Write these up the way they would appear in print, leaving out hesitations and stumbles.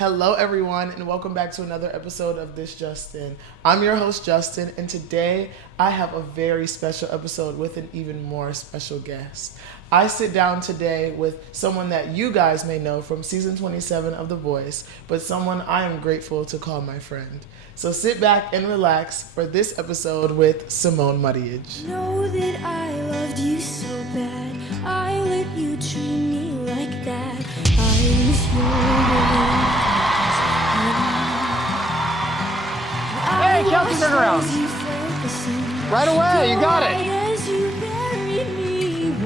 Hello, everyone, and welcome back to another episode of This Justin. I'm your host, Justin, and today I have a very special episode with an even more special guest. I sit down today with someone that you guys may know from season 27 of The Voice, but someone I am grateful to call my friend. So sit back and relax for this episode with Simone Marijic. Know that I loved you so bad, I let you treat me like that. I was your Hey, Kelsey, turn around. Right away, you got it.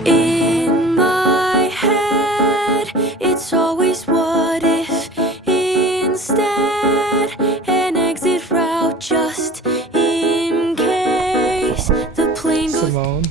In my head, it's always what if instead, an exit route just in case the plane goes. Simone,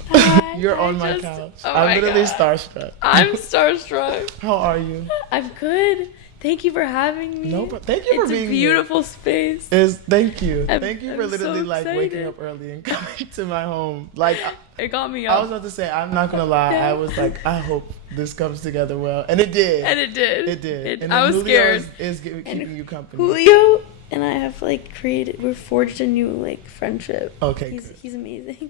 you're on my couch. Oh I'm my literally God. starstruck. I'm starstruck. How are you? I'm good. Thank you for having me. No, but thank you for being It's a beautiful space. Thank you. I'm Thank you for literally so like waking excited. up early and coming to my home. Like It got me I was up. about to say, I'm not gonna lie. I was like, I hope this comes together well, and it did. And it did. It did. I was Julio scared. Is keeping you company. Julio and I have we've forged a new friendship. Okay, He's good. amazing.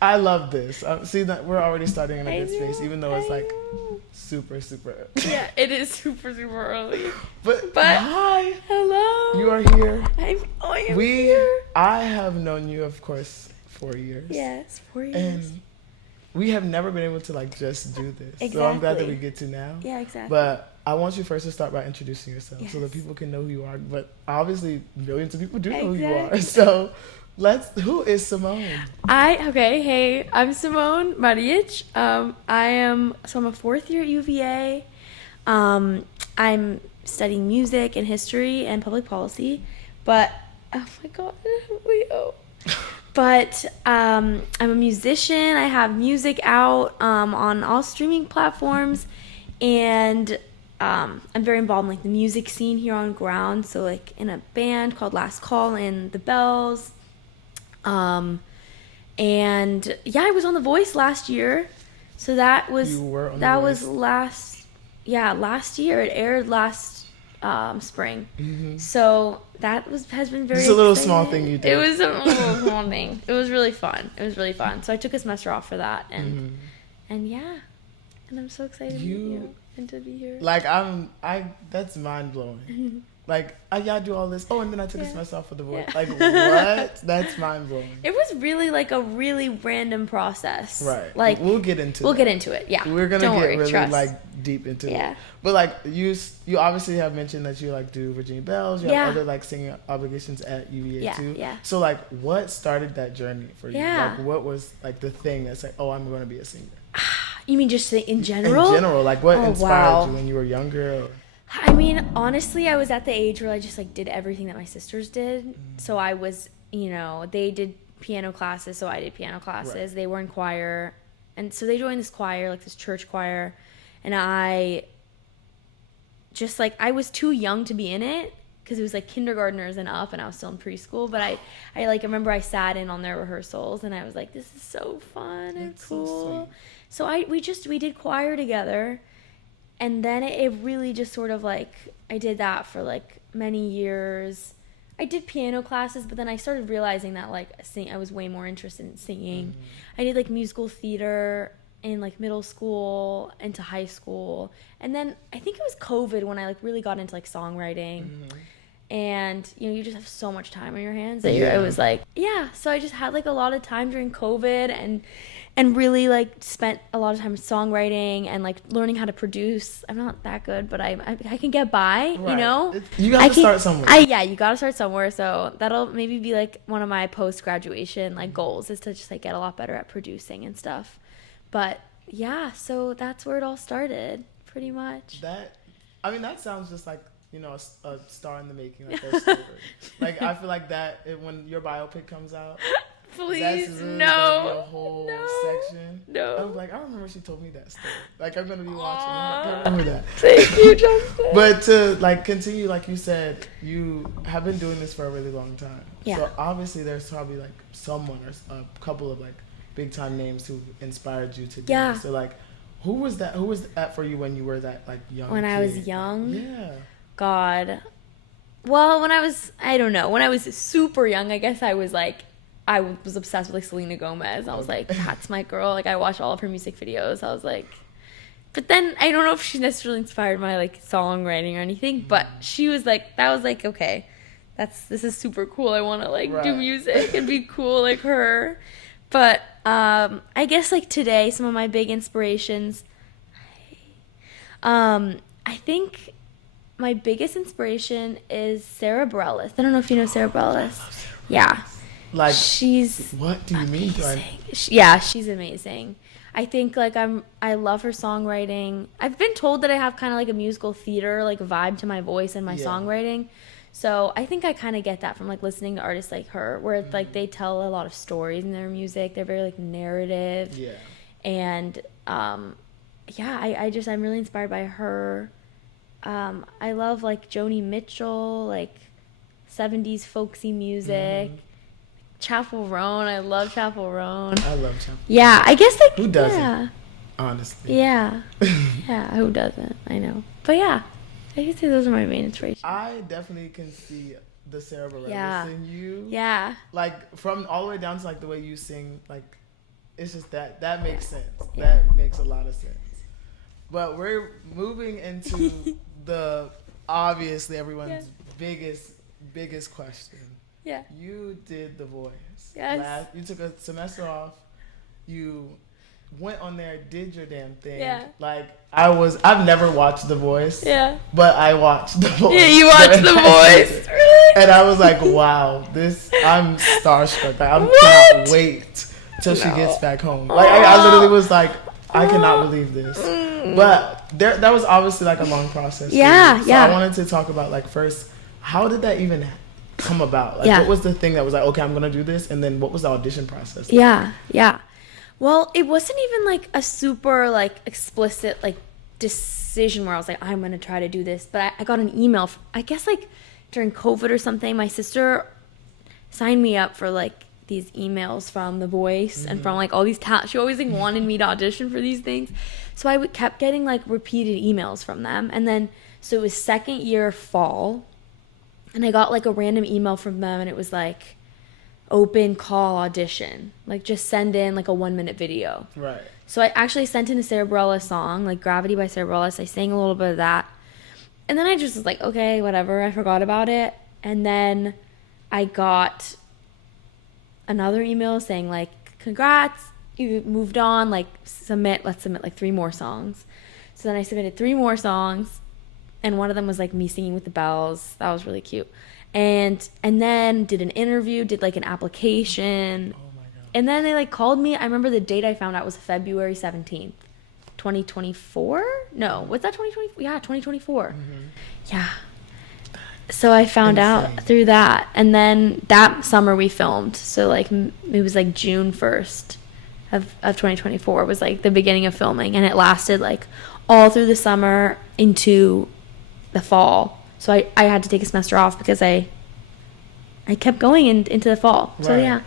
I love this. See that we're already starting in a I good space, know, even though it's I like know. super. Yeah, it is super early. But hi, Hello. you are here. I am here. I have known you, of course, 4 years. Yes, 4 years. And we have never been able to just do this. So I'm glad that Exactly. we get to now. Yeah, exactly. But I want you first to start by introducing yourself so that Yes. people can know who you are. But obviously, millions of people do know who you are. Exactly. So who is Simone? Hey, I'm Simone Marijic. I'm a fourth year at UVA. I'm studying music and history and public policy, but oh my God, Leo. But I'm a musician. I have music out on all streaming platforms, and I'm very involved in the music scene here on ground. So in a band called Last Call in the Bells. And yeah, I was on The Voice last year. So that was You were on The that Voice? was last year. It aired last spring. Mm-hmm. So that has been very Just a little exciting. small thing you did. It was a little small thing. It was really fun. So I took a semester off for that, Mm-hmm. and yeah, and I'm so excited to meet you and to be here. That's mind blowing. I do all this. Oh, and then I took a Yeah. semester off for The Voice. Yeah. What? That's mind blowing. It was really a really random process. Right. We'll get into it. Yeah. We're gonna Don't get worry, really trust. deep into it. Yeah. But you obviously have mentioned that you do Virginia Bells. You have Yeah. other singing obligations at UVA Yeah, too. yeah. So what started that journey for you? Yeah. What was the thing that's I'm going to be a singer? You mean just in general? In general, what Oh, inspired wow. you when you were younger? Or? I mean, honestly, I was at the age where I just did everything that my sisters did. So I was, they did piano classes, so I did piano classes. Right. They were in choir, and so they joined this choir, this church choir, and I just I was too young to be in it because it was kindergartners and up, and I was still in preschool. But I remember I sat in on their rehearsals, and I was like, this is so fun and That's so cool. sweet. So we did choir together. And then it really just sort of I did that for many years. I did piano classes, but then I started realizing that I was way more interested in singing. I did musical theater in middle school into high school. And then I think it was COVID when I really got into songwriting. And you just have so much time on your hands that it was so I just had a lot of time during COVID and really spent a lot of time songwriting and learning how to produce. I'm not that good, but I can get by, Right. You got to start somewhere. You got to start somewhere. So that'll maybe be one of my post-graduation goals is to just get a lot better at producing and stuff. But yeah, so that's where it all started pretty much. That sounds just a star in the making, their story. I feel that when your biopic comes out, Please, that's really gonna be a no. whole No. section. No. I was I remember she told me that story. I'm gonna be watching. I remember that. Thank you, Justin. But to continue, like you said, you have been doing this for a really long time. Yeah. So obviously, there's probably someone or a couple of big time names who inspired you to do Yeah. this. So who was that? Who was that for you when you were that young? When I was kid? young? Yeah. God. Well, I don't know, when I was super young, I guess I was obsessed with like Selena Gomez. I was like, that's my girl. Like I watched all of her music videos. I was like, but then I don't know if she necessarily inspired my like songwriting or anything, but she was like, that was like, okay, this is super cool. I want to like do music and be cool like her. But I guess like today, some of my big inspirations, I think my biggest inspiration is Sarah Bareilles. I don't know if you know Sarah Bareilles. Yeah. Like, she's what do you mean? Yeah, she's amazing. I think like I love her songwriting. I've been told that I have kind of like a musical theater like vibe to my voice and my songwriting. So I think I kind of get that from like listening to artists like her, where it's like they tell a lot of stories in their music. They're very like narrative. Yeah. And I'm really inspired by her. I love like Joni Mitchell, like 70s folksy music. Chapel Roan, I love Chapel Roan. I love Chapel Roan. Yeah, I guess like who doesn't? Yeah. Honestly. Yeah. Yeah, who doesn't? I know. But yeah, I can say those are my main inspirations. I definitely can see the Sarah Bareilles in you. Yeah. Like from all the way down to like the way you sing, like it's just that makes sense. That makes a lot of sense. But we're moving into the obviously everyone's biggest question. Yeah. You did The Voice. Yes. You took a semester off. You went on there, did your damn thing. Yeah. Like I've never watched The Voice. Yeah. But I watched The Voice. Yeah, you watched The Voice. Really? And I was like, wow, I'm starstruck. Like, I cannot wait till she gets back home. Like I literally was like, I cannot believe this. But that was obviously like a long process. Yeah. So I wanted to talk about like first, how did that even come about? Like what was the thing that was like, okay, I'm gonna do this, and then what was the audition process like? Yeah. Well, it wasn't even like a super like explicit like decision where I was like, I'm gonna try to do this, but I got an email I guess like during COVID or something. My sister signed me up for like these emails from The Voice and from like all these she always like wanted me to audition for these things, so I kept getting like repeated emails from them. And then so it was second year fall, and I got like a random email from them, and it was like open call audition, like just send in like a 1-minute video. Right. So I actually sent in a Sarah Bareilles song, like Gravity by Sarah Bareilles. I sang a little bit of that, and then I just was like, okay, whatever, I forgot about it. And then I got another email saying like, congrats, you moved on, like let's submit like 3 more songs. So then I submitted 3 more songs, and one of them was like me singing with the bells. That was really cute. And then did an interview, did like an application. Oh my God. And then they like called me. I remember the date I found out was February 17th, 2024? No, what's that, 2024? Yeah, 2024. Yeah. So I found out through that. And then that summer we filmed. So like it was like June 1st of 2024 was like the beginning of filming. And it lasted like all through the summer into the fall. So I had to take a semester off because I kept going into the fall. Right. So yeah.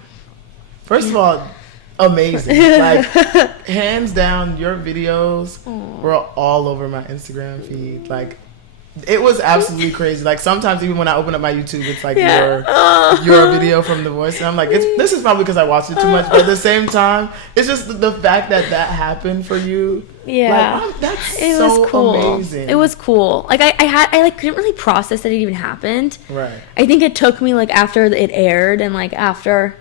First of all, amazing. Like hands down, your videos were all over my Instagram feed. Like it was absolutely crazy. Like sometimes even when I open up my YouTube, it's like your video from The Voice, and I'm like, this is probably because I watched it too much. But at the same time, it's just the fact that that for you. Yeah, like, that's so cool. Amazing. It was cool. Like I like couldn't really process that it even happened. Right. I think it took me like after it aired and like after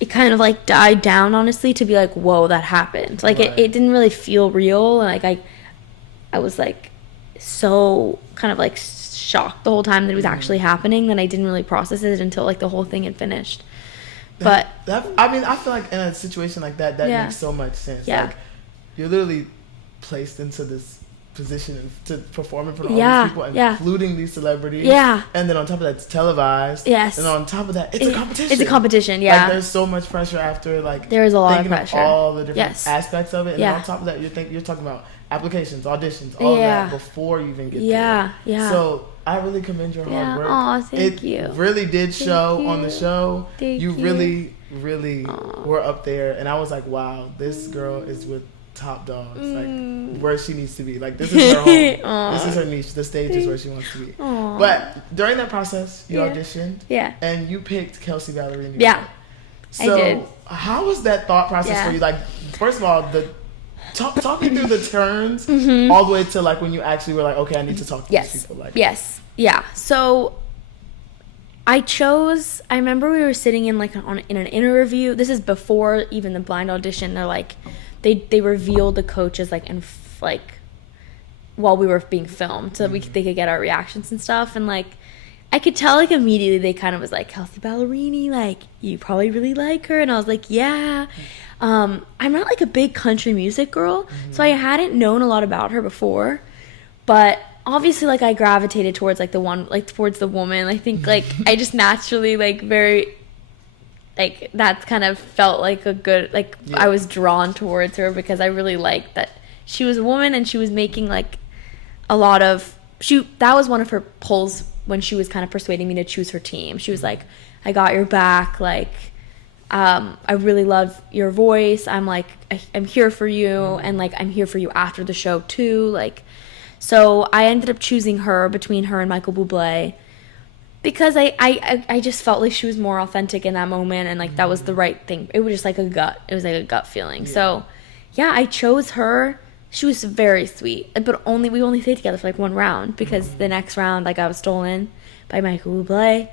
it kind of like died down, honestly, to be like, whoa, that happened. Like it didn't really feel real. Like I was like so kind of like shocked the whole time that it was actually happening that I didn't really process it until like the whole thing had finished. But I mean, I feel like in a situation like that makes so much sense. Yeah. Like you're literally placed into this position to perform in front of all these people, including these celebrities. Yeah. And then on top of that, it's televised. Yes. And on top of that, it's a competition. It's a competition, yeah. Like there's so much pressure after like there is a lot of pressure. All the different aspects of it. And then on top of that, you're talking about applications, auditions, all that before you even get there. Yeah. So I really commend your hard work. Oh, thank you. It really did show on the show. Thank you. Really were up there, and I was like, wow, this girl is with top dogs, like where she needs to be. Like this is her home. This is her niche. The stage is where she wants to be. Aww. But during that process, you auditioned. Yeah. And you picked Kelsey Ballerini. Yeah. So I did. how was that thought process for you? Like, first of all, talk me through the turns all the way to like when you actually were like, okay, I need to talk to these people. Like, Yeah. So I remember we were sitting in like in an interview. This is before even the blind audition. They're like, they revealed the coaches like while we were being filmed, so that they could get our reactions and stuff. And like, I could tell like immediately they kind of was like, Kelsey Ballerini, like you probably really like her. And I was like, yeah. I'm not like a big country music girl, so I hadn't known a lot about her before, but obviously like I gravitated towards like towards the woman. I think like I just naturally like very like that kind of felt like a good like I was drawn towards her because I really liked that she was a woman and she was making like a lot of that was one of her pulls when she was kind of persuading me to choose her team. She was like, I got your back, like I really love your voice. I'm like I'm here for you, and like I'm here for you after the show too, like. So I ended up choosing her between her and Michael Bublé because I just felt like she was more authentic in that moment, and like that was the right thing. It was just like it was like a gut feeling. Yeah. So yeah, I chose her. She was very sweet, but we only stayed together for like one round because the next round like I was stolen by Michael Bublé,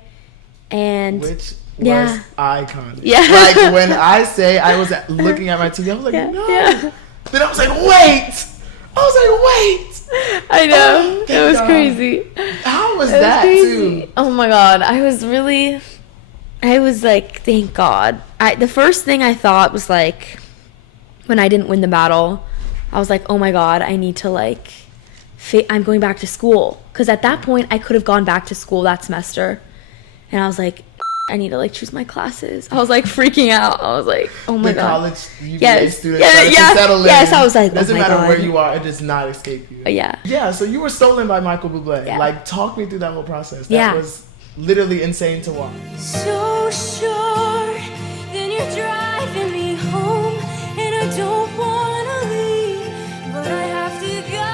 and which was iconic. Yeah. Like when I say I was looking at my TV, I was like, no. Yeah. Then I was like, wait. I know. It was crazy. How was that too? Oh my God. I was like, thank God. The first thing I thought was like, when I didn't win the battle, I was like, oh my God, I need to like, I'm going back to school. Because at that point, I could have gone back to school that semester. And I was like, I need to like choose my classes. I was like freaking out. I was like, oh my God. College UVA students to settle in. Yes, I was like, doesn't matter where you are, it does not escape you. Yeah. Yeah, so you were stolen by Michael Bublé. Yeah. Like, talk me through that whole process. That was literally insane to watch. So sure, then you're driving me home, and I don't wanna leave, but I have to go.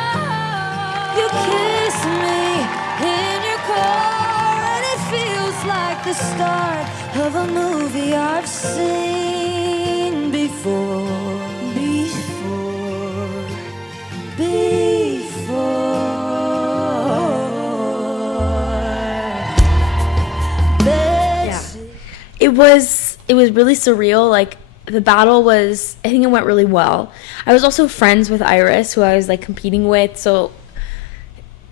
You kiss me in your car, and it feels like the start of a movie I've seen before. It was really surreal. Like the battle I think it went really well. I was also friends with Iris, who I was like competing with, so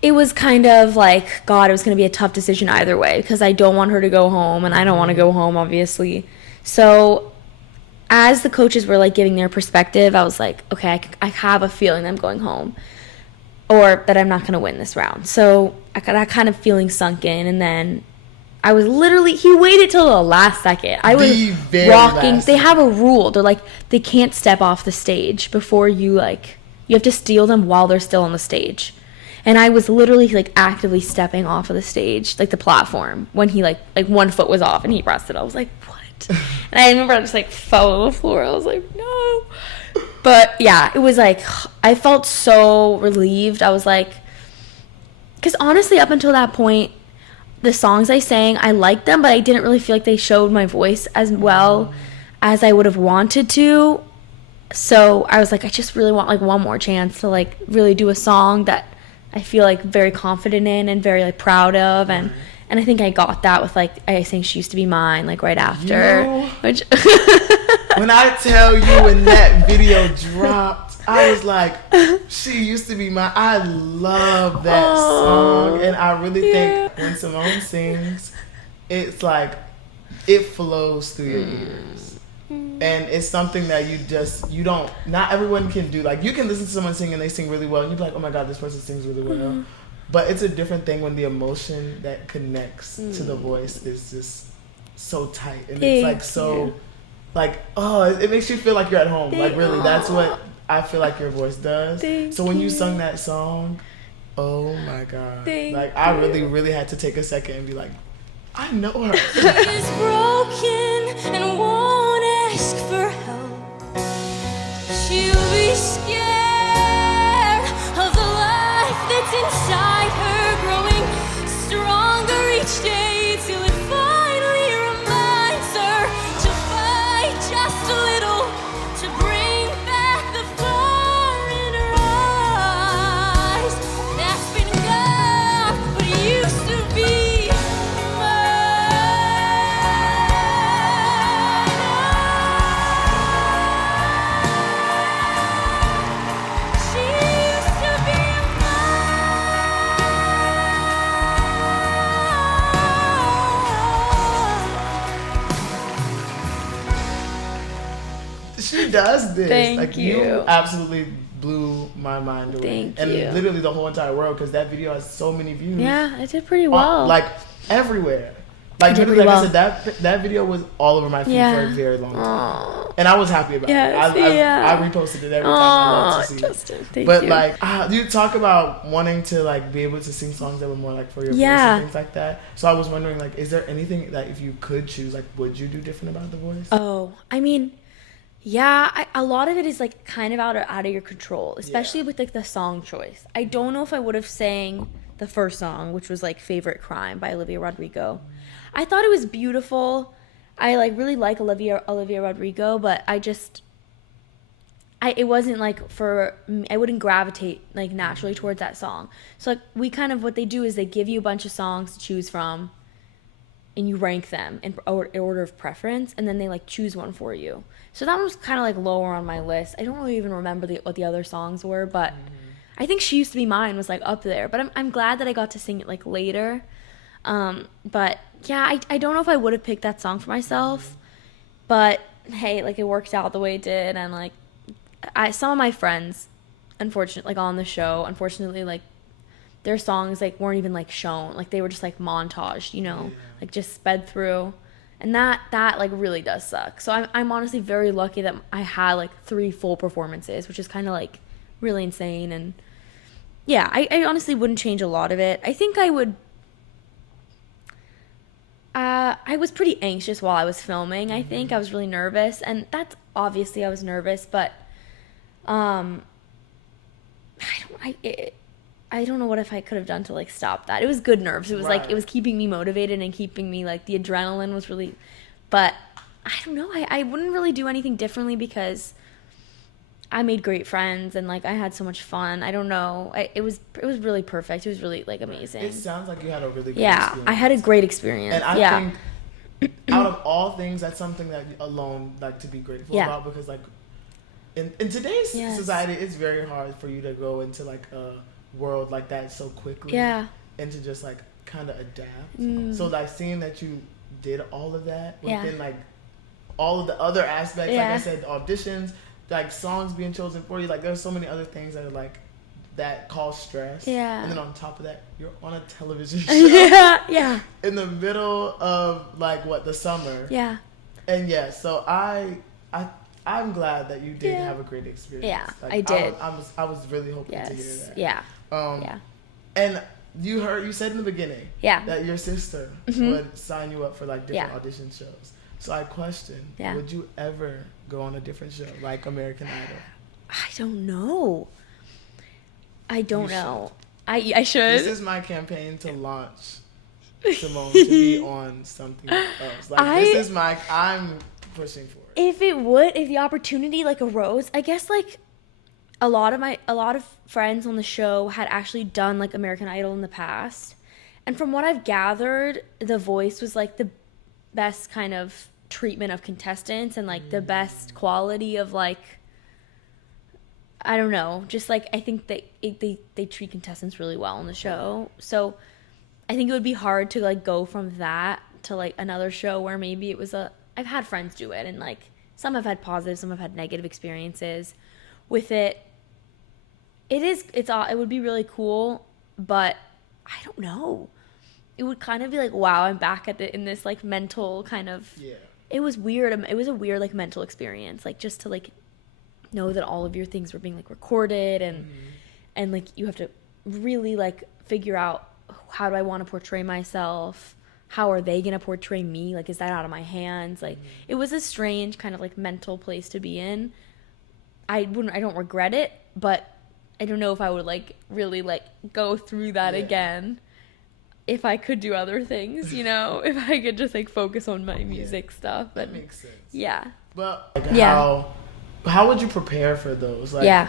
it was kind of like, God, it was going to be a tough decision either way because I don't want her to go home and I don't want to go home, obviously. So as the coaches were like giving their perspective, I was like, okay, I have a feeling I'm going home or that I'm not going to win this round. So that kind of feeling sunk in, and then I was he waited till the last second. I was walking. They have a rule. They're like, they can't step off the stage before you have to steal them while they're still on the stage. And I was literally like actively stepping off of the stage, like the platform, when he like one foot was off and he pressed it. I was like, what? And I remember I just like fell on the floor. I was like, no. But yeah, it was like, I felt so relieved. I was like, because honestly, up until that point, the songs I sang, I liked them, but I didn't really feel like they showed my voice as well as I would have wanted to. So I was like, I just really want like one more chance to like really do a song that I feel like very confident in and very like proud of, and I think I got that with like I sang She Used to Be Mine like right after. Which when I tell you when that video dropped, I was like, She Used to Be Mine. I love that song, and I really think when Simone sings, it's like it flows through your ears. And it's something that not everyone can do. Like, you can listen to someone sing and they sing really well, and you're like, oh my God, this person sings really well. But it's a different thing when the emotion that connects to the voice is just so tight. And it's like so, like, it makes you feel like you're at home. Like, really, that's what I feel like your voice does. So when you sung that song, oh my God. I really, really had to take a second and be like, I know her. Is broken and won't ask for help. She'll be scared. each day till it finally reminds her to fight just a little to bring back the fire in her eyes that's been gone but used to be mine. She used to be She does this. Thank like you. absolutely blew my mind away. Thank and you. literally the whole entire world, because that video has so many views. Yeah, I did pretty well. Like everywhere. Like did literally, pretty like I said, that video was all over my feed Yeah. for a very long time. Aw. And I was happy about Yes, it. I yeah. reposted it every time. I love to see it. Justin, thank But you. like, you talk about wanting to like be able to sing songs that were more like for your voice Yeah. and things like that. So I was wondering, like, is there anything that if you could choose, like, would you do different about the voice? Oh, I mean, yeah, a lot of it is like kind of out of your control, especially Yeah. with like the song choice. I don't know if I would have sang the first song, which was like Favorite Crime by Olivia Rodrigo. I thought it was beautiful. I like really like Olivia Rodrigo, but it wasn't like for me, I wouldn't gravitate like naturally towards that song. So like we kind of, what they do is they give you a bunch of songs to choose from and you rank them in order of preference, and then they like choose one for you. So that one was kind of like lower on my list. I don't really even remember what the other songs were, but I think She Used to Be Mine was like up there. But I'm glad that I got to sing it like later. But yeah, I don't know if I would have picked that song for myself, but hey, like it worked out the way it did. And like some of my friends, unfortunately, like on the show, unfortunately, like their songs like weren't even like shown, like they were just like montaged, you know, like just sped through. And that like really does suck. So I'm honestly very lucky that I had like 3 full performances, which is kind of like really insane. And yeah, I honestly wouldn't change a lot of it. I think I would. I was pretty anxious while I was filming. I think I was really nervous, and that's obviously I was nervous, but I don't know what if I could have done to like stop that. It was good nerves. It was like it was keeping me motivated and keeping me like the adrenaline was really, but I don't know. I wouldn't really do anything differently because I made great friends and like I had so much fun. I don't know. It was really perfect. It was really like amazing. It sounds like you had a really good experience. I had a great experience. And I think out of all things, that's something that alone like to be grateful about, because like in today's society, it's very hard for you to go into like a world like that so quickly. Yeah. And to just like kind of adapt. So like seeing that you did all of that within like all of the other aspects, like I said, auditions, like songs being chosen for you, like there's so many other things that are like that cause stress. Yeah. And then on top of that, you're on a television show. Yeah. In the middle of like the summer. Yeah. And so I'm glad that you did have a great experience. Yeah, like, I did. I was really hoping to hear that. Yeah. And you said in the beginning that your sister would sign you up for like different audition shows. So I question, would you ever go on a different show like American Idol? I don't know. I should. This is my campaign to launch Simone to be on something else. Like I'm pushing for it. If the opportunity like arose, I guess like a lot of friends on the show had actually done like American Idol in the past. And from what I've gathered, The Voice was like the best kind of treatment of contestants and like the best quality of like, I don't know, just like I think they treat contestants really well on the show. So I think it would be hard to like go from that to like another show where maybe it was I've had friends do it and like some have had positive, some have had negative experiences with it. It would be really cool, but I don't know. It would kind of be like, wow, I'm back in this like mental kind of. Yeah. It was weird. It was a weird like mental experience, like just to like know that all of your things were being like recorded and like you have to really like figure out, how do I want to portray myself? How are they gonna portray me? Like, is that out of my hands? Like, it was a strange kind of like mental place to be in. I don't regret it, but I don't know if I would like really like go through that again. if I could do other things, you know, if I could just like focus on my music stuff. But That makes sense. yeah. But like, Yeah. how would you prepare for those? Like, Yeah.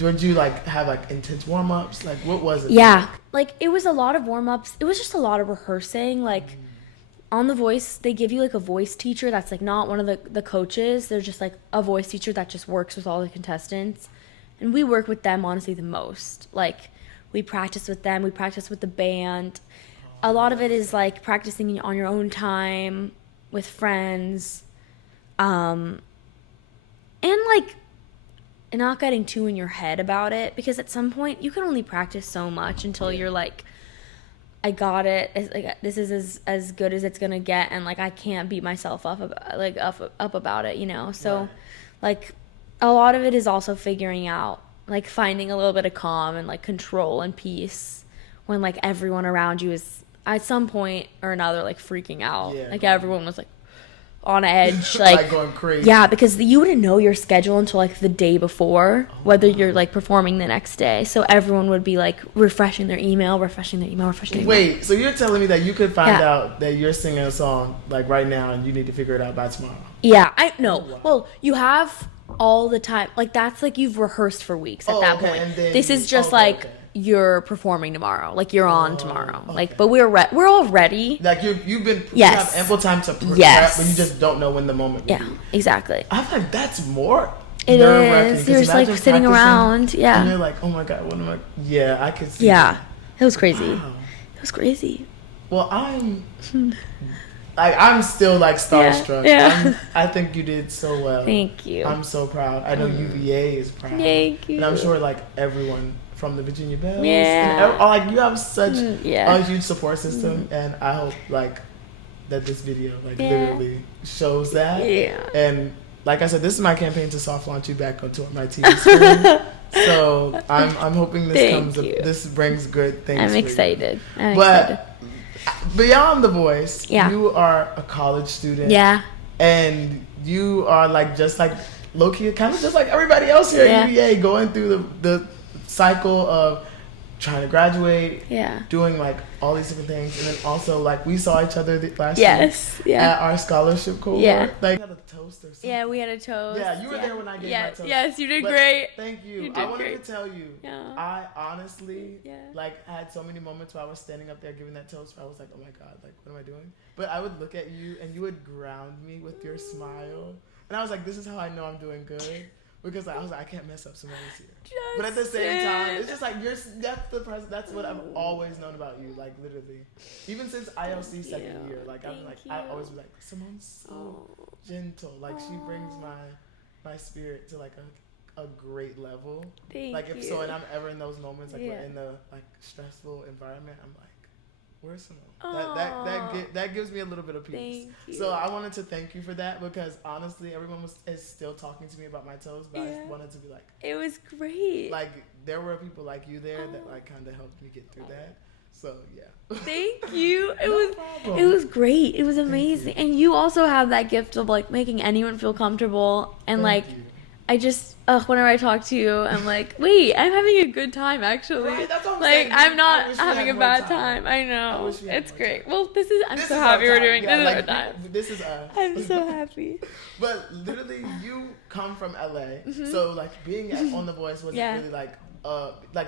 would you like have like intense warm-ups? Like, what was it? Yeah. Like, it was a lot of warm-ups. It was just a lot of rehearsing. Like, on The Voice, they give you like a voice teacher that's like not one of the coaches. They're just like a voice teacher that just works with all the contestants. And we work with them honestly the most. Like, we practice with them, we practice with the band. A lot of it is like practicing on your own time with friends. And like not getting too in your head about it, because at some point you can only practice so much until you're like, I got it. It's like, this is as good as it's gonna get, and like I can't beat myself up about it, you know. So, Right. like, a lot of it is also figuring out, like, finding a little bit of calm and like control and peace when like everyone around you is at some point or another like freaking out. Yeah. Like everyone was like on edge, like going crazy. Yeah, because you wouldn't know your schedule until like the day before, whether you're like performing the next day. So everyone would be like refreshing their email. Wait, so you're telling me that you could find Yeah. out that you're singing a song like right now and you need to figure it out by tomorrow? Yeah, I know. wow. Well, you have all the time. Like, that's like you've rehearsed for weeks at Oh, that okay, point. and then- This is just okay, like okay. you're performing tomorrow. Like, you're on tomorrow. okay. Like, but we're all ready. Like you've been Yes. you have ample time to prep, Yes. but you just don't know when the moment will Yeah, be. exactly. I feel like that's more It nerve-wracking, is. 'cause You're just like imagine sitting practicing around. Yeah. And you're like, oh my God, what am I? Yeah, I could see. Yeah. that. It was crazy. Wow. It was crazy. Well, I'm still like starstruck. Yeah. I think you did so well. Thank you. I'm so proud. I know UVA is proud. Thank you. And I'm sure like everyone from the Virginia Bells. Yeah. And like you have such Yeah. a huge support system, and I hope like that this video like Yeah. literally shows that. Yeah. And like I said, this is my campaign to soft launch you back onto my TV screen. So I'm hoping this Thank you. this brings good things. I'm for you. excited. I'm excited. But beyond The Voice, Yeah. you are a college student. Yeah. And you are like just like low key, kind of just like everybody else here Yeah. at UVA, going through the cycle of trying to graduate, Yeah. doing like all these different things, and then also like we saw each other last Yes. year Yeah. at our scholarship cohort. Yeah. Like we had a toast or something. Yeah, we had a toast. Yeah, you were there when I gave my toast. Yes, you did But great. Thank you. You I did wanted great. to tell you, Yeah. I honestly Yeah. like had so many moments where I was standing up there giving that toast where I was like, oh my God, like what am I doing? But I would look at you and you would ground me with your smile. And I was like, this is how I know I'm doing good. Because I was like, I can't mess up Simone's here. But at the same time, it's just like that's what I've always known about you, like literally. Even since ILC second you. year, like I'm like Thank I you. always be like, Simone's so gentle. Like she brings my spirit to like a great level. Thank Like if you. so, and I'm ever in those moments, like Yeah. we're in the like stressful environment, I'm like, where's Simone? Aw. That gives me a little bit of peace. Thank you. So I wanted to thank you for that, because honestly, everyone is still talking to me about my toes, but I Yeah. wanted to be like, It was great. like there were people like you there that like kind of helped me get through that. So yeah. Thank you. It No was problem. it was great. It was amazing. And you also have that gift of like making anyone feel comfortable, and Thank like you. I just whenever I talk to you, I'm like, wait, I'm having a good time actually. Right, that's what I'm like saying. I'm I not wish we having had a more bad time. time. I know. wish we had It's more great. time. Well, I'm This so is happy our we're time. doing Yeah, this like, is our time. This is us. I'm so happy. But literally, you come from LA, so like being on The Voice wasn't Yeah. really like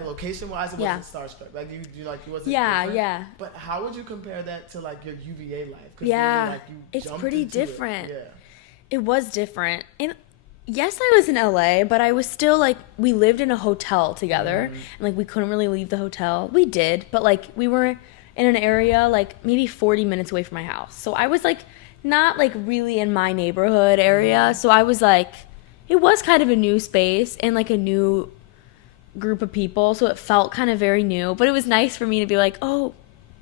location wise, it Yeah. wasn't starstruck. Like you like it wasn't. Yeah, different. yeah. But how would you compare that to like your UVA life? 'Cause Yeah, really, like, you it's jumped pretty into it. different. Yeah. It was different. And yes, I was in LA, but I was still like, we lived in a hotel together, and like we couldn't really leave the hotel. We did, but like we were in an area like maybe 40 minutes away from my house. So I was like not like really in my neighborhood area. So I was like, it was kind of a new space and like a new group of people. So it felt kind of very new, but it was nice for me to be like, oh,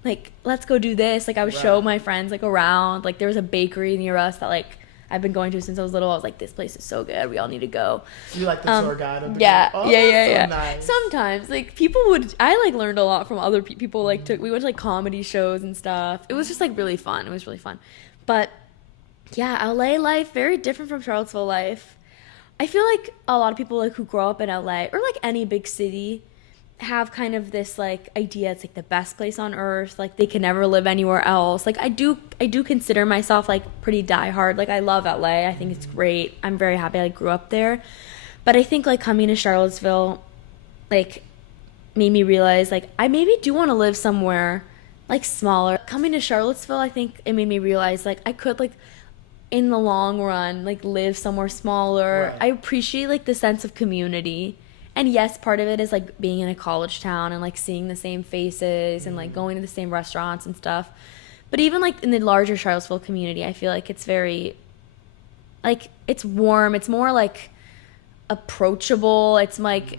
like let's go do this. Like I would show Right. my friends like around. Like there was a bakery near us that like I've been going to since I was little. I was like, this place is so good. We all need to go. You like the tour guide of the Yeah, group? Oh, yeah. that's so nice. Sometimes, like, people would, I, like, learned a lot from other people, like, we went to, like, comedy shows and stuff. It was just, like, really fun. It was really fun. But, yeah, LA life, very different from Charlottesville life. I feel like a lot of people, like, who grow up in LA, or, like, any big city, have kind of this like idea it's like the best place on earth, like they can never live anywhere else. Like I do consider myself like pretty diehard. Like I love LA. I think it's great. I'm very happy I grew up there. But I think like coming to Charlottesville like made me realize like I maybe do want to live somewhere like smaller. Coming to Charlottesville, I think it made me realize like I could like in the long run like live somewhere smaller. Right. I appreciate like the sense of community. And yes, part of it is like being in a college town and like seeing the same faces and like going to the same restaurants and stuff. But even like in the larger Charlottesville community, I feel like it's very like it's warm. It's more like approachable. It's like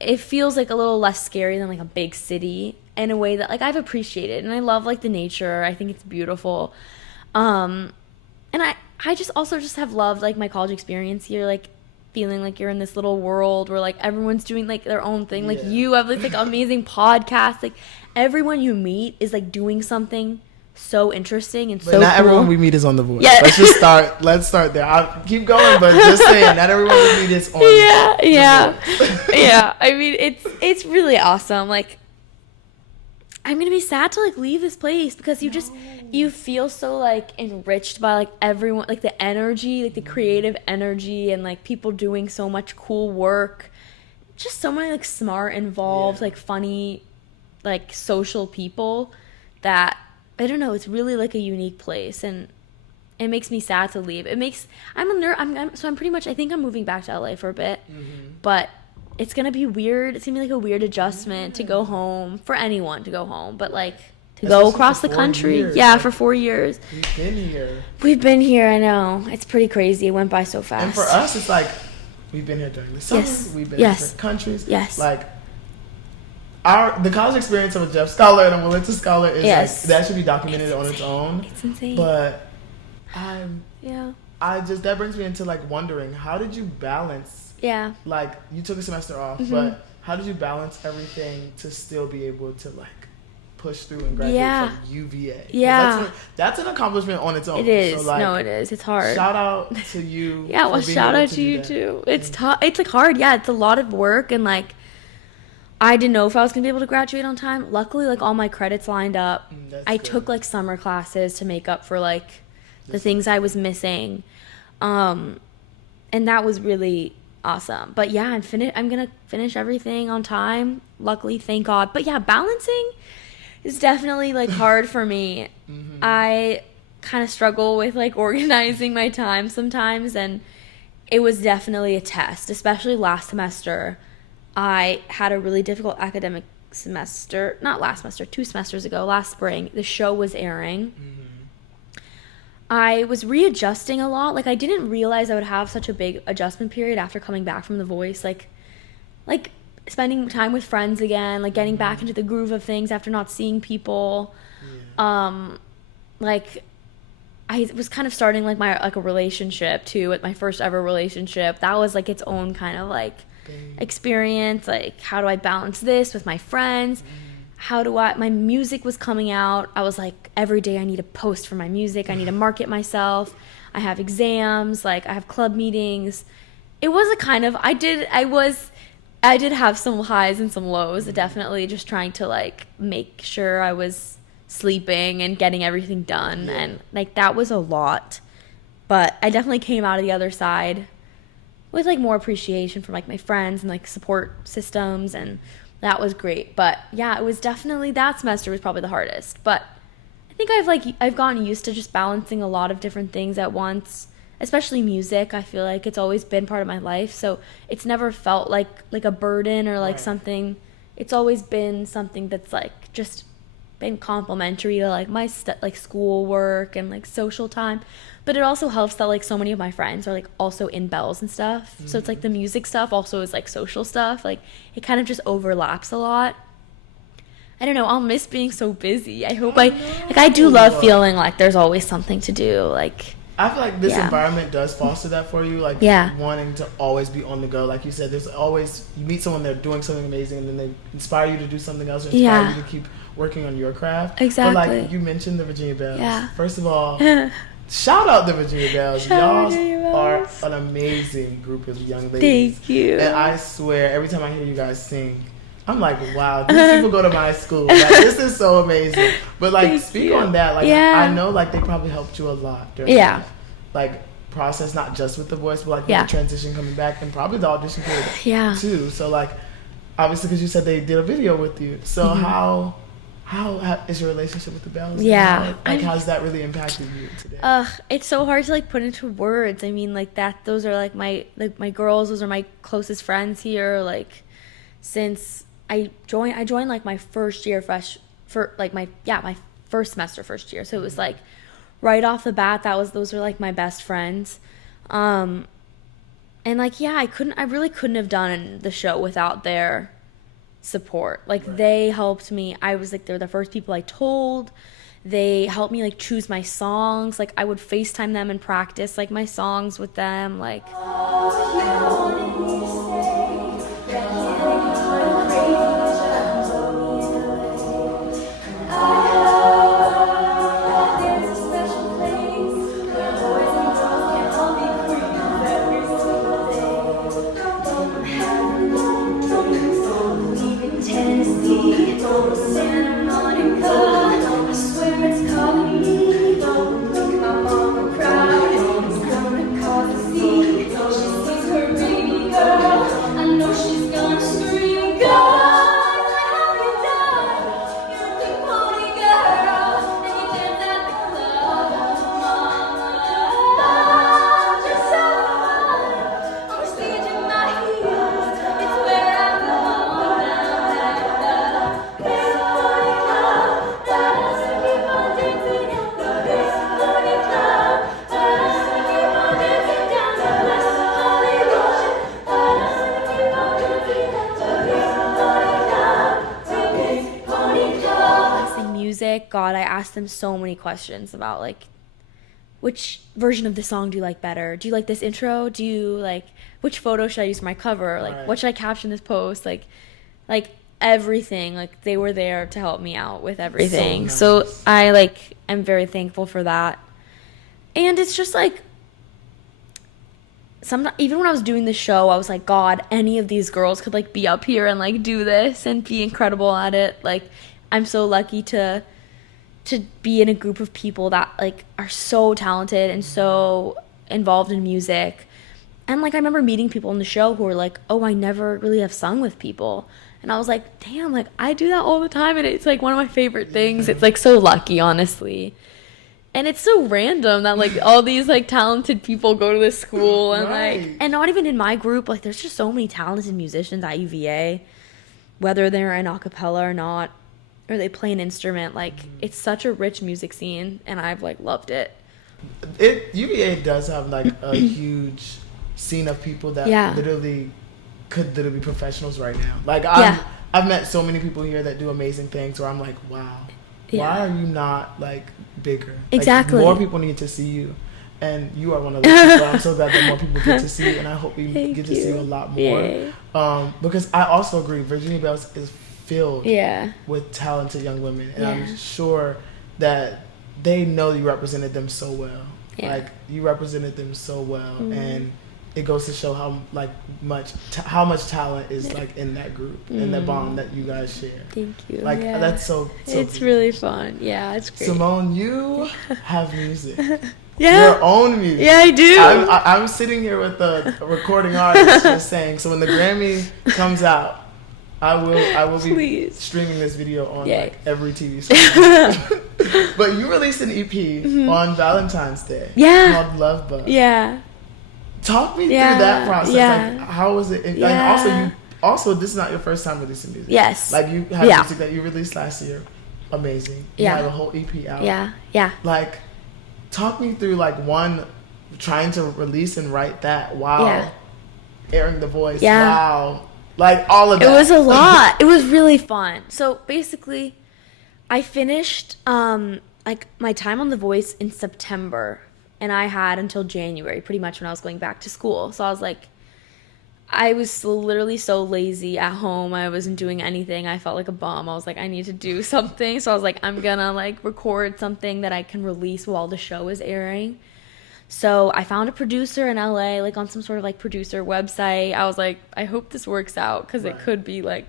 it feels like a little less scary than like a big city in a way that like I've appreciated. And I love like the nature. I think it's beautiful. And I just also just have loved like my college experience here, like feeling like you're in this little world where like everyone's doing like their own thing. Like you have this like amazing podcast. Like everyone you meet is like doing something so interesting and but so not cool. everyone we meet is on The Voice. Yeah. Let's start there. I'll keep going, but just saying, not everyone we meet is on yeah. The Voice. Yeah. I mean, it's really awesome. Like I'm gonna be sad to like leave this place because you feel so like enriched by like everyone, like the energy, like the creative energy, and like people doing so much cool work. Just so many like smart, involved, like funny, like social people that I don't know. It's really like a unique place, and it makes me sad to leave. It makes so I'm pretty much I think I'm moving back to LA for a bit, but it's gonna be weird. It's gonna be like a weird adjustment to go home for anyone to go home, but like to go across the country. Years. Yeah, like, for 4 years. We've been here. I know. It's pretty crazy. It went by so fast. And for us, it's like we've been here during the summer. Yes. We've been in different countries. Yes. Like the college experience of a Jeff Scholar and a Melissa Scholar is like that should be documented on its own. It's insane. But that brings me into like wondering, how did you balance? Yeah. Like you took a semester off, but how did you balance everything to still be able to like push through and graduate from UVA? Yeah. That's an accomplishment on its own. It is. So, like, No, it is. It's hard. Shout out to you. Yeah, well, shout out to you too. It's tough. It's like hard. Yeah, it's a lot of work, and like I didn't know if I was gonna be able to graduate on time. Luckily, like all my credits lined up. I took like summer classes to make up for like the things I was missing, and that was really awesome. But yeah, I'm gonna finish everything on time. Luckily, thank God. But yeah, balancing is definitely like hard for me. I kind of struggle with like organizing my time sometimes, and it was definitely a test, especially last semester. I had a really difficult academic semester, not last semester, 2 semesters ago, last spring. The show was airing. I was readjusting a lot. Like I didn't realize I would have such a big adjustment period after coming back from The Voice. Like spending time with friends again, like getting back into the groove of things after not seeing people. Like I was kind of starting like a relationship too, with my first ever relationship. That was like its own kind of like experience. Like how do I balance this with my friends? My music was coming out. I was like, every day I need to post for my music. I need to market myself. I have exams, like I have club meetings. It was a kind of, I did have some highs and some lows, definitely just trying to like make sure I was sleeping and getting everything done. And like, that was a lot, but I definitely came out of the other side with like more appreciation from like my friends and like support systems, and that was great. But yeah, it was definitely, that semester was probably the hardest. But I think I've gotten used to just balancing a lot of different things at once, especially music. I feel like it's always been part of my life, so it's never felt like a burden or like something. It's always been something that's like just been complementary to like my like school work and like social time. But it also helps that like so many of my friends are like also in bells and stuff. So it's like the music stuff also is like social stuff. Like it kind of just overlaps a lot. I don't know. I'll miss being so busy. I hope I do love feeling like there's always something to do. Like I feel like this environment does foster that for you. Like wanting to always be on the go. Like you said, there's always, you meet someone, they're doing something amazing, and then they inspire you to do something else, or inspire you to keep working on your craft. Exactly. But like you mentioned the Virginia Bells. First of all, shout out the Virginia Bells. Y'all are an amazing group of young ladies. Thank you. And I swear, every time I hear you guys sing, I'm like, wow, these people go to my school. Like, this is so amazing. But like, speak on that. Like, I know like they probably helped you a lot during like process, not just with the voice, but like with the transition coming back, and probably the audition period too. So like, obviously, because you said they did a video with you. So how is your relationship with the Bells? Yeah. How's that really impacted you today? It's so hard to like put into words. I mean, like those are like my girls, those are my closest friends here. Like, since I joined like my first year my first semester first year. So it was like right off the bat, those were like my best friends. And like, I really couldn't have done the show without their support. Like, they helped me. I was like, they're the first people I told. They helped me like choose my songs. Like, I would FaceTime them and practice like my songs with them. Like, God, I asked them so many questions about like, which version of the song do you like better? Do you like this intro? Do you like, which photo should I use for my cover? Like, what should I caption this post? Like everything. Like, they were there to help me out with everything. So I like am very thankful for that. And it's just like, even when I was doing the show, I was like, God, any of these girls could like be up here and like do this and be incredible at it. Like, I'm so lucky to be in a group of people that like are so talented and so involved in music. And like, I remember meeting people in the show who were like, oh, I never really have sung with people. And I was like, damn, like I do that all the time, and it's like one of my favorite things. It's like so lucky, honestly. And it's so random that like all these like talented people go to this school, and like, and not even in my group, like there's just so many talented musicians at UVA, whether they're in a cappella or not, or they play an instrument. Like, it's such a rich music scene, and I've like loved it. UVA does have like a huge scene of people that literally could be professionals right now. Like, I've met so many people here that do amazing things where I'm like, wow, why are you not like bigger? Exactly. Like, more people need to see you, and you are one of those people. I'm so glad that more people get to see you, and I hope we get to see you a lot more. Because I also agree, Virginia Bells is filled with talented young women, and I'm sure that they know you represented them so well. Like, you represented them so well, and it goes to show how much talent is like in that group and that bond that you guys share. Thank you. Like, that's so it's cool. really fun. Yeah, it's great. Simone, you have music. Your own music. Yeah, I do. I'm sitting here with a recording artist just saying, so when the Grammy comes out, I will be streaming this video on like every TV station. But you released an EP on Valentine's Day called Love Bug. Talk me through that process. Like, how was it? And also, this is not your first time releasing music. Yes. Like, you have music that you released last year. Amazing. You have a whole EP out. Yeah. Like, talk me through like trying to release and write that while airing The Voice. Wow. Like, all of that. It was a lot. It was really fun. So basically, I finished like my time on The Voice in September, and I had until January, pretty much, when I was going back to school. So I was like, I was literally so lazy at home. I wasn't doing anything. I felt like a bum. I was like, I need to do something. So I was like, I'm gonna like record something that I can release while the show is airing. So I found a producer in LA, like on some sort of like producer website. I was like, I hope this works out, because it could be like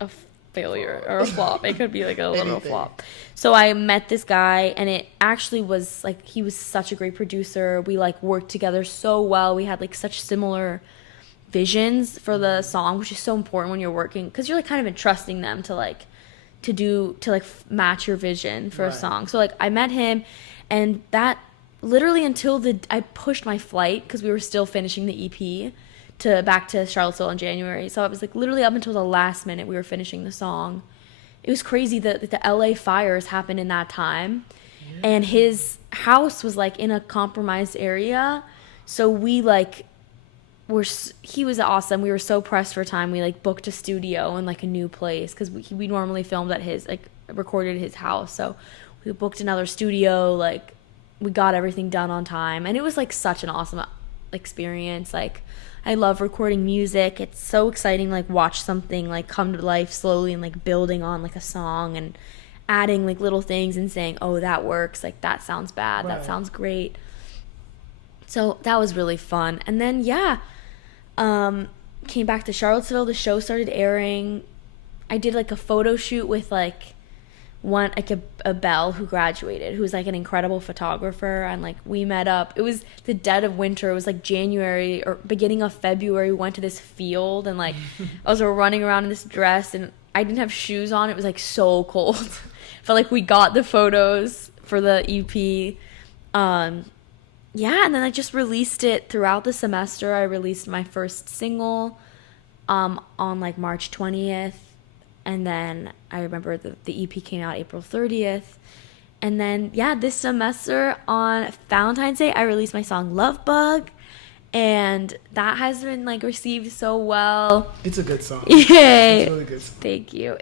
a failure or a flop. It could be like a little Anything. flop. So I met this guy, and it actually was like, he was such a great producer. We like worked together so well. We had like such similar visions for the song, which is so important when you're working, because you're like kind of entrusting them to like match your vision for a song. So like I met him, and that literally until I pushed my flight, because we were still finishing the EP back to Charlottesville in January. So it was like literally up until the last minute we were finishing the song. It was crazy that the LA fires happened in that time, and his house was like in a compromised area. So we like he was awesome. We were so pressed for time. We like booked a studio in like a new place, because we normally filmed at his, like recorded at his house. So we booked another studio. Like we got everything done on time, and it was like such an awesome experience. Like I love recording music. It's so exciting, like watch something like come to life slowly, and like building on like a song and adding like little things and saying, oh, that works, like that sounds bad, that sounds great. So that was really fun. And then came back to Charlottesville. The show started airing. I did like a photo shoot with like a Belle who graduated, who was like an incredible photographer, and like we met up. It was the dead of winter. It was like January or beginning of February. We went to this field, and like I was running around in this dress, and I didn't have shoes on. It was like so cold. But like we got the photos for the EP. And then I just released it throughout the semester. I released my first single on like March 20th. And then I remember the EP came out April 30th. And then, this semester on Valentine's Day, I released my song Love Bug. And that has been like received so well. It's a good song. Yay. It's a really good song. Thank you.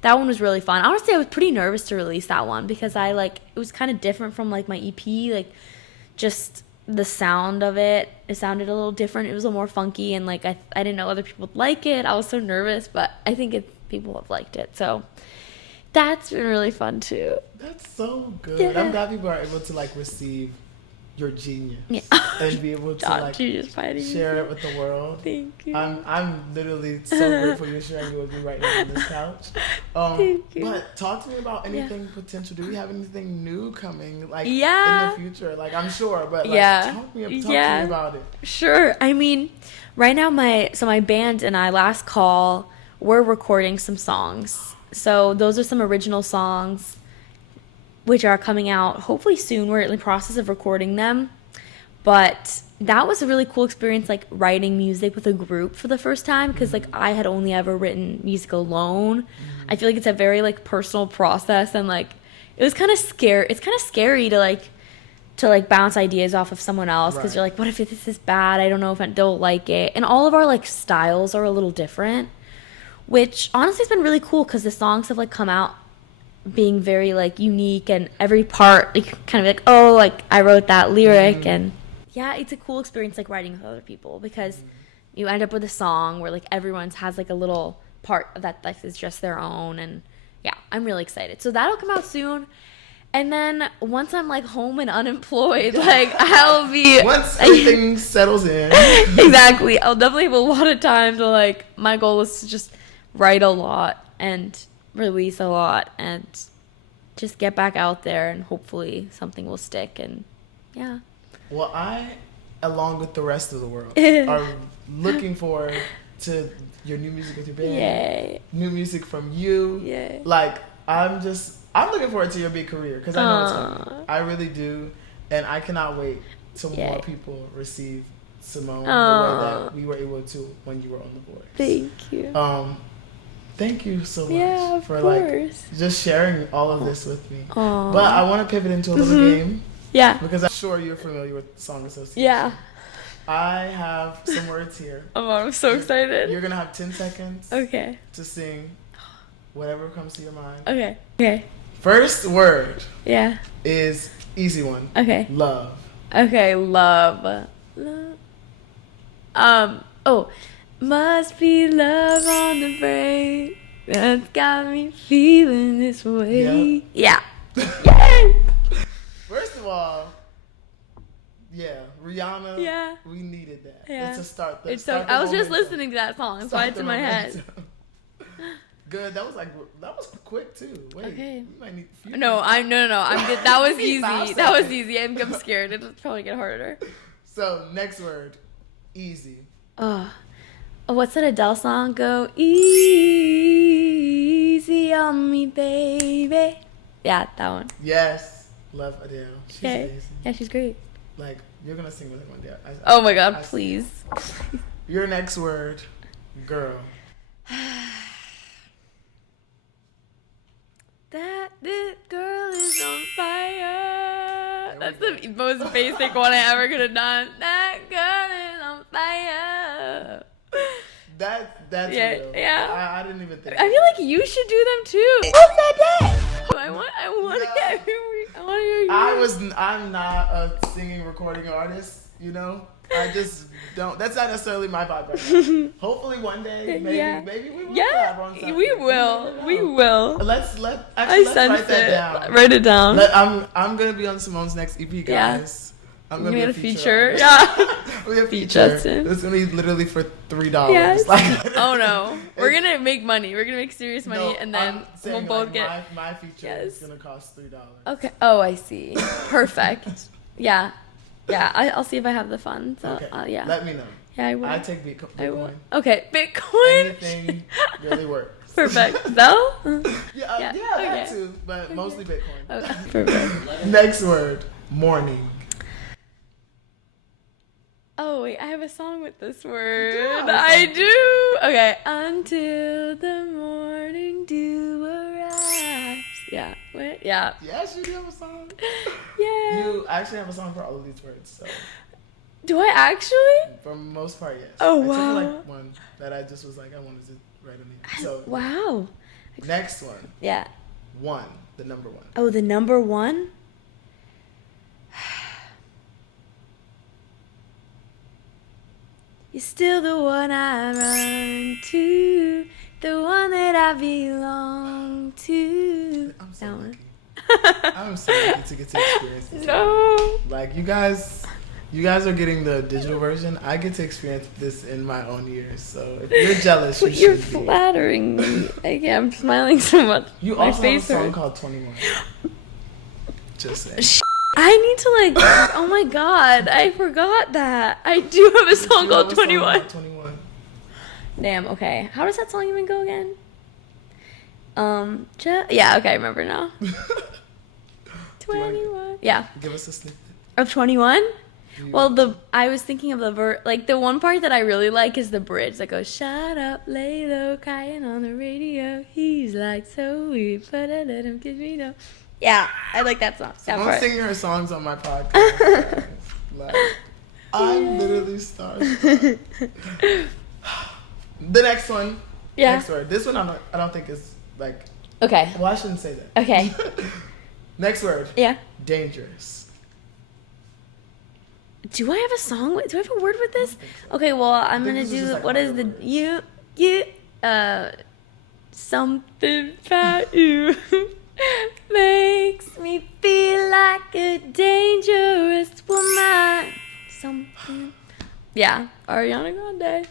That one was really fun. Honestly, I was pretty nervous to release that one, because it was kind of different from like my EP. Like just the sound of it sounded a little different. It was a little more funky, and like I didn't know other people would like it. I was so nervous, but I think people have liked it. So that's been really fun too. That's so good. Yeah. I'm glad people are able to like receive your genius and be able to like share it with the world. Thank you. I'm literally so grateful you're sharing it with me right now on this couch. Thank you. But talk to me about anything potential. Do we have anything new coming like in Yeah. the future? Like I'm sure, but like talk to me about it. Sure. I mean, right now my band and I, Last Call, we're recording some songs. So those are some original songs which are coming out hopefully soon. We're in the process of recording them. But that was a really cool experience, like writing music with a group for the first time, because like I had only ever written music alone. I feel like it's a very like personal process, and like it was kind of scary. It's kind of scary to like bounce ideas off of someone else, because you're like, what if this is bad? I don't know if they'll like it. And all of our like styles are a little different, which honestly has been really cool, because the songs have like come out being very like unique, and every part like kind of like, oh, like I wrote that lyric. And it's a cool experience like writing with other people, because you end up with a song where like everyone's has like a little part of that like is just their own. And I'm really excited. So that'll come out soon. And then once I'm like home and unemployed, like I'll be once everything settles in. Exactly. I'll definitely have a lot of time to like, my goal is to just write a lot and release a lot and just get back out there, and hopefully something will stick. And well, I, along with the rest of the world, are looking forward to your new music with your band. Yay. New music from you. Yay. Like I'm looking forward to your big career, because I know it's coming. I really do, and I cannot wait till more people receive Simone the way that we were able to when you were on The Voice. Thank you. Thank you so much for like just sharing all of this with me. Aww. But I want to pivot into a little game. Yeah. Because I'm sure you're familiar with song association. Yeah. I have some words here. Oh, I'm so excited. You're gonna have 10 seconds. Okay. To sing whatever comes to your mind. Okay. Okay. First word. Yeah. Is easy one. Okay. Love. Okay. Love. Oh. Must be love on the brain that's got me feeling this way. Yep. Yeah. Yay! First of all, Rihanna. Yeah. We needed that. Yeah. It's a start. I was just listening to that song, so it's in my head. good. That was quick too. Wait, Okay. you might need a few. No, I'm good. That was You need 5 easy. That was seconds. easy. I'm scared. It'll probably get harder. So next word, easy. Oh, what's that Adele song? Go easy on me, baby. Yeah, that one. Yes, love Adele. She's Okay. amazing. Yeah, she's great. Like you're gonna sing with her one day. Oh my God, I see. please. Your next word, girl. That this girl is on fire. That's the most basic one I ever could have done. That girl is on fire. That's Yeah, real. yeah. I didn't even think. I feel like you should do them too. What's that? I want to hear you. I'm not a singing recording artist, you know? I just don't. That's not necessarily my vibe right now. Hopefully one day, maybe we will collab on something. we will. We will. Let's I write sense that it. down. Write it down. I'm gonna be on Simone's next EP, guys. I'm You gonna be made a a feature. feature. Yeah. Be a feature. Justin. It's gonna be literally for $3. Yes. Like, Oh no. We're gonna make money. We're gonna make serious money, no, and then I'm we'll saying, both like, get. my feature is Yes. gonna cost $3. Okay. Oh, I see. Perfect. Yeah. Yeah. I'll see if I have the funds. So, Okay. yeah. Let me know. Yeah, I will. I take Bitcoin. I will. Okay. Bitcoin. Anything really works. Perfect. So. Yeah, Yeah, that okay. too, but mostly Bitcoin. Okay. Perfect. Next word, morning. Oh wait, I have a song with this word. have a I song. do. Okay. Until the morning dew arrives. Yeah. What? Yeah. Yes, you do have a song. Yeah. You actually have a song for all of these words, so Do I actually? for the most part, yes. Oh, I wow. took like one that I just was like I wanted to write on it. So Wow. next one, Yeah. the number one. Oh, the number one? You're still the one I run to, the one that I belong to. I'm so That lucky. one. I'm so lucky to get to experience this. No. Like you guys are getting the digital version. I get to experience this in my own ears. So if you're jealous, you But you're should be. flattering me. I'm smiling so much. You My also have a face song hurts. called 21. Just saying. I need to oh my God, I forgot that. I do have a song You have called a song 21. called 21. Damn, okay. How does that song even go again? Yeah, okay, I remember now. Do you like it? 21. Yeah. Give us a snippet. Of 21? Do you- Well, I was thinking of the one part that I really like is the bridge that goes, shut up, lay low, crying on the radio. He's like so weird, but I let him kiss me no. Yeah, I like that song. That I'm part. singing her songs on my podcast. Like, I'm literally starstruck. The next one. Yeah. Next word. This one I don't think is like. Okay. Well, I shouldn't say that. Okay. Next word. Yeah. Dangerous. Do I have a song? Do I have a word with this? Okay, well, I'm think gonna this is do. just, like, What one is of the the words. something about you makes me feel like a dangerous woman. Something. Yeah, Ariana Grande,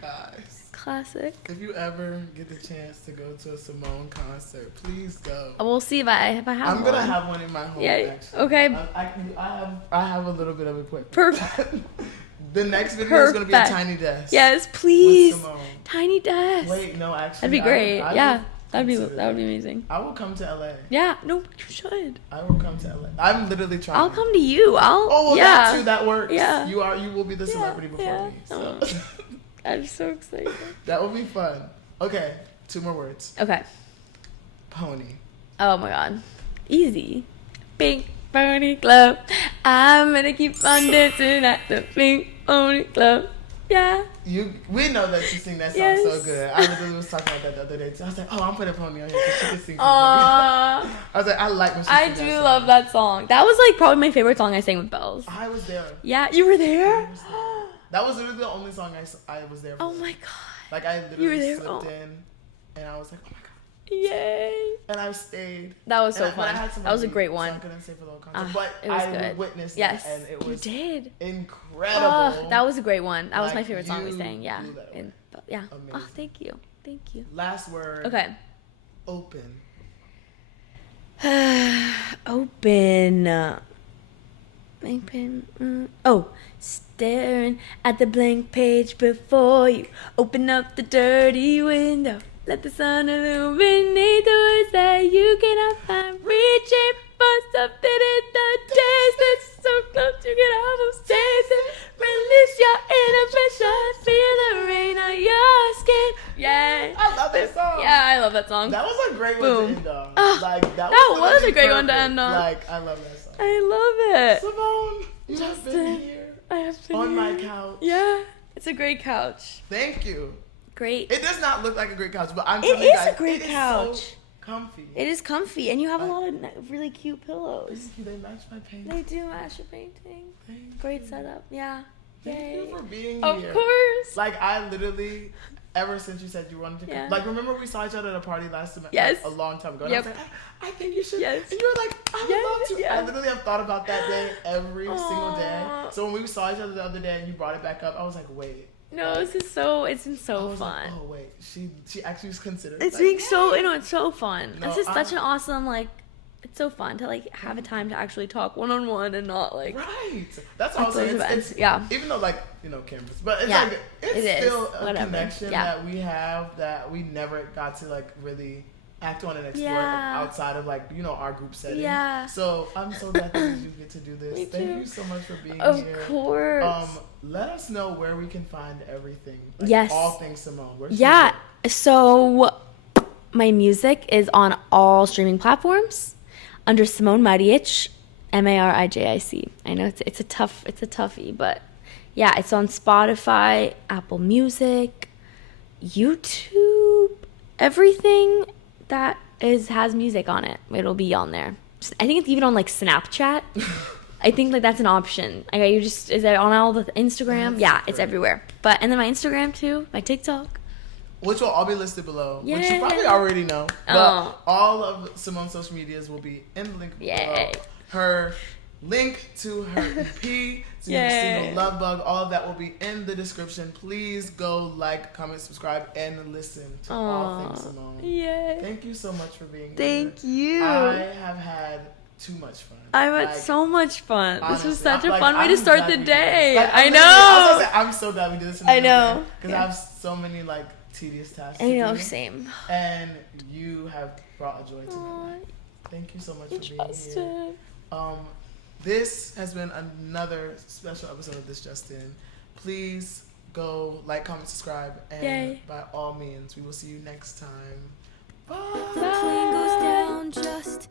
Guys, classic. if you ever get the chance to go to a Simone concert, please go. We'll see if I have I'm one. gonna have one in my home. Yeah. Actually. Okay. I have a little bit of equipment. Perfect. The next video is gonna be a Perfect. tiny desk. Yes, please. With Simone. Tiny desk. Wait, no, actually. That'd be great. I Yeah, would that would be consider amazing. I will come to LA. Yeah. No, you should. I will come to LA. I'm literally trying. I'll come to you. Oh, yeah. that too. That works. Yeah. You will be the celebrity before yeah. me. So Oh. I'm so excited. that will be fun. Okay, 2 more words. Okay. Pony. Oh my God. Easy. Pink Pony Club. I'm gonna keep on dancing at the Pink Pony Club. Yeah. We know that you sing that song Yes. so good. I literally was talking about that the other day too. I was like, oh, I'm putting Pony on here because she can sing. Pony. Aww. I was like, I like when she I sings do that song. love that song. That was like probably my favorite song I sang with Bells. I was there. Yeah, you were there? That was literally the only song I was there for. Oh my God. Like I You were literally there? slipped Oh. in, and I was like, oh my God. Yay. And I stayed. That was so And I- but I fun. had some That was a money, great So I one. couldn't stay for the whole concert, Ah, but it was I good. witnessed Yes. it, and it was You did. incredible. That was a great one. That was my Like, favorite song we you sang. Yeah. blew that away. Yeah. Oh, Amazing. thank you. Thank you. Last word. Okay. Open. Open. Staring at the blank page before you. Open up the dirty window. Let the sun illuminate the words that you cannot find. Reaching for something in the distance, so close you can almost taste it. Release your inhibitions. Feel the rain on your skin. Yeah. I love that song. Yeah, I love that song. That was a great one Boom. to end on. That that was a great one to perfect. end on. Like, I love that song. I love it. Simone, you have been here I have been on my here. couch. Yeah, it's a great couch. Thank you. Great. It does not look like a great couch, but I'm It telling you is guys, a great it couch. Is so comfy. It is comfy, and you have a lot of really cute pillows. Thank you. They match my paint. They do match your painting. Thank Great you. setup. Yeah. Thank Yay. you for being Of here. course. Like, I literally, ever since you said you wanted to come, Yeah. like, remember we saw each other at a party last semester? Yes. Like, a long time ago. And Yep. I was like, I think you should. Yes. And you were like, I would Yes, love to. yes. I literally have thought about that day every single day. Aw. So when we saw each other the other day and you brought it back up, I was like, wait. No, it's been I so was fun. like, oh, wait. She actually was considered. It's like, being so, it's so fun. No, It's just such I'm- an awesome, like, it's so fun to, like, have a time to actually talk one-on-one and not, like, Right. That's at also those it's, events. it's Yeah. even though like cameras, but it's Yeah, like it's it is. still a Whatever. connection Yeah. that we have that we never got to like really act on and explore Yeah. outside of like our group setting. Yeah. So I'm so glad that you get to do this. Me Thank too. you so much for being Of here. course. Let us know where we can find everything. Like, Yes. all things Simone. Where's she Yeah. at? So my music is on all streaming platforms under Simone Marijic, Marijic. I know it's a toughie, but yeah, it's on Spotify, Apple Music, YouTube, everything that has music on it. It'll be on there. I think it's even on like Snapchat. I think like that's an option. Is it on all the Instagram? That's Yeah, it's great. everywhere. And then my Instagram too, my TikTok. Which will all be listed below, which you Yay. probably already know. But Oh. all of Simone's social medias will be in the link below. Yay. Her link to her EP, to the Yay. single Love Bug, all of that will be in the description. Please go like, comment, subscribe, and listen to all things Simone. Yay. Thank you so much for being here. Thank you. I have had too much fun. I've had Like, so much fun. This honestly, was such a like, fun way to I'm start glad the we did this. day. Like, I I was know. gonna say, I'm so glad we did this. I know. Because Yeah. I have so many like tedious tasks. I to know, do. same. And you have brought a joy to my Aw, life. Thank you so much for being here. Justin. This has been another special episode of This Just In. Please go like, comment, subscribe, and Yay. by all means, we will see you next time. Bye. The plane goes down just